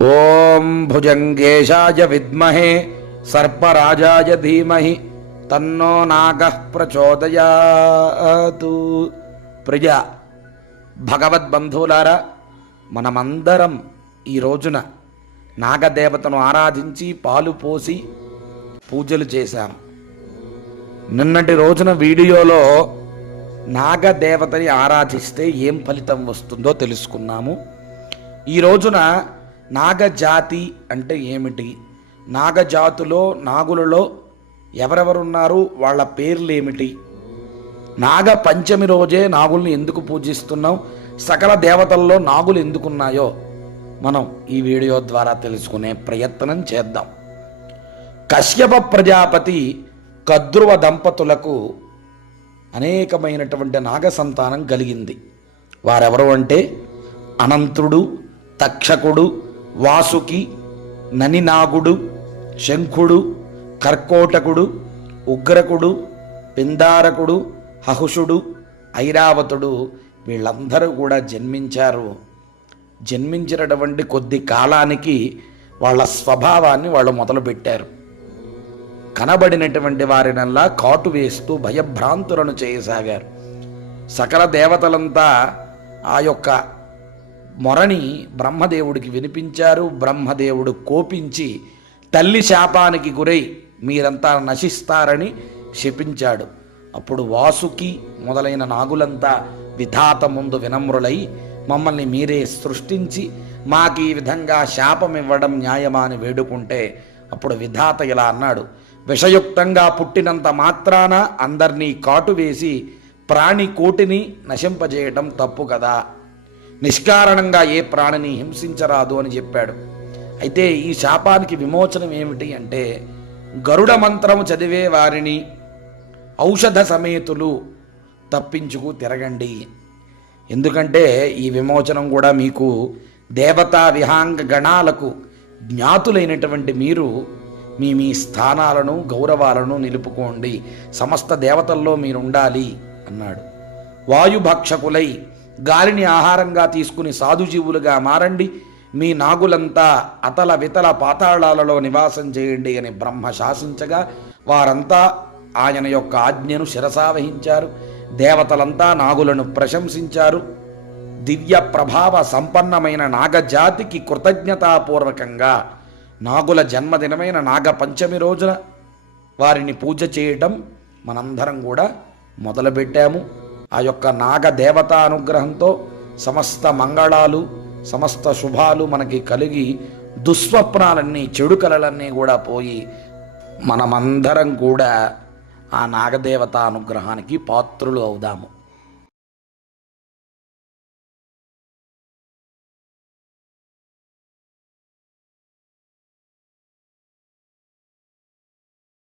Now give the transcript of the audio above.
ఓం భుజంగేశాయ విద్మహే సర్పరాజాయ ధీమహి తన్నో నాగ ప్రచోదయాతు. ప్రజ భగవద్బంధువులారా మనమందరం ఈ రోజున నాగదేవతను ఆరాధించి పాలు పోసి పూజలు చేశాం. నిన్నటి రోజున వీడియోలో నాగదేవతని ఆరాధిస్తే ఏం ఫలితం వస్తుందో తెలుసుకున్నాము. ఈ రోజున నాగజాతి అంటే ఏమిటి? నాగజాతులో నాగులలో ఎవరెవరున్నారు? వాళ్ళ పేర్లేమిటి? నాగ పంచమి రోజే నాగుల్ని ఎందుకు పూజిస్తున్నాం సకల దేవతల్లో నాగులు ఎందుకున్నాయో మనం ఈ వీడియో ద్వారా తెలుసుకునే ప్రయత్నం చేద్దాం. కశ్యప ప్రజాపతి కద్రువ దంపతులకు అనేకమైనటువంటి నాగ సంతానం కలిగింది. వారెవరు అంటే? అనంతుడు తక్షకుడు వాసుకి ననినాగుడు శంఖుడు కర్కోటకుడు ఉగ్రకుడు పిందారకుడు హహుషుడు ఐరావతుడు వీళ్ళందరూ కూడా జన్మించారు. జన్మించినటువంటి కొద్ది కాలానికి వాళ్ళ స్వభావాన్ని వాళ్ళు మొదలుపెట్టారు. కనబడినటువంటి వారినల్లా కాటు వేస్తూ భయభ్రాంతులను చేయసాగారు. సకల దేవతలంతా ఆ యొక్క మొరని బ్రహ్మదేవుడికి వినిపించారు బ్రహ్మదేవుడు కోపించి తల్లి శాపానికి గురై మీరంతా నశిస్తారని శపించాడు. అప్పుడు వాసుకి మొదలైన నాగులంతా విధాత ముందు వినమ్రులై మమ్మల్ని మీరే సృష్టించి మాకు ఈ విధంగా శాపం ఇవ్వడం న్యాయమా అని వేడుకుంటే అప్పుడు విధాత ఇలా అన్నాడు విషయుక్తంగా పుట్టినంత మాత్రాన అందరినీ కాటు వేసి ప్రాణి కోటిని నశింపజేయటం తప్పు కదా. నిష్కారణంగా ఏ ప్రాణిని హింసించరాదు అని చెప్పాడు. అయితే ఈ శాపానికి విమోచనం ఏమిటి అంటే గరుడ మంత్రము చదివే వారిని ఔషధ సమేతులు తప్పించుకు తిరగండి. ఎందుకంటే ఈ విమోచనం కూడా మీకు దేవతా విహాంగ గణాలకు జ్ఞాతులైనటువంటి మీరు మీ మీ స్థానాలను గౌరవాలను నిలుపుకోండి. సమస్త దేవతల్లో మీరు ఉండాలి అన్నాడు. వాయుభక్షకులై గాలిని ఆహారంగా తీసుకుని సాధుజీవులుగా మారండి. మీ నాగులంతా అతల వితల పాతాళాలలో నివాసం చేయండి అని బ్రహ్మ శాసించగా వారంతా ఆయన యొక్క ఆజ్ఞను శిరసావహించారు దేవతలంతా నాగులను ప్రశంసించారు. దివ్య ప్రభావ సంపన్నమైన నాగజాతికి కృతజ్ఞతాపూర్వకంగా నాగుల జన్మదినమైన నాగ పంచమి రోజున వారిని పూజ చేయటం మనందరం కూడా మొదలుపెట్టాము. ఆ యొక్క నాగదేవతా అనుగ్రహంతో సమస్త మంగళాలు సమస్త శుభాలు మనకి కలిగి దుస్వప్నాలన్నీ చెడు కలలన్నీ కూడా పోయి మనమందరం కూడా ఆ నాగదేవత అనుగ్రహానికి పాత్రులు అవుదాము.